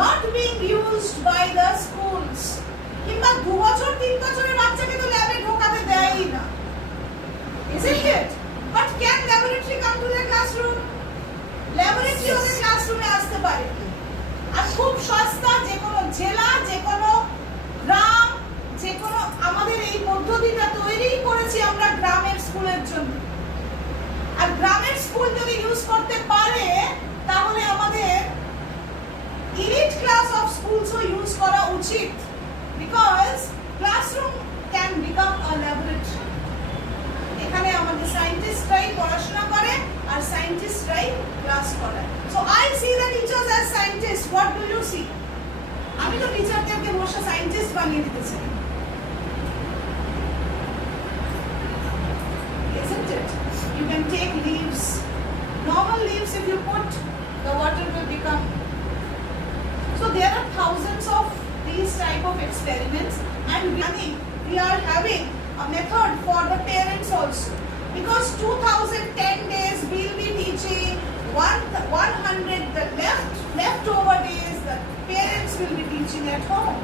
not being used by the schools. কিংবা 2 বছর 3 বছরের বাচ্চাকে তো ল্যাবে ঢোকাতে দেয়ই না, isn't it? But can laboratory come to the classroom? Laboratory ওদের ক্লাসরুমে আসতে পারে আর খুব সস্তা, যে কোনো জেলা, যে কোনো গ্রাম, যে কোনো, আমাদের এই পদ্ধতিটা তৈরি করেছি আমরা গ্রামের স্কুলের জন্য। আর গ্রামের স্কুল যদি ইউজ করতে পারে তাহলে আমাদের elite class of schools ও ইউজ করা উচিত, because classroom can become a laboratory. এখানে আমাদের সায়েন্টিস্টরাই পড়াশোনা করে আর সায়েন্টিস্টরাই ক্লাস করায়। So I see the teachers as scientists. What do you see? আমি তো টিচারদেরকে বসে সায়েন্টিস্ট বানিয়ে দিতে চাই, isn't it? You can take leaves, normal leaves, if you put, the water will become. So there are thousands of these type of experiments, and we are having a method for the parents also, because 2010 days we'll be teaching 100 the leftover days the parents will be teaching at home.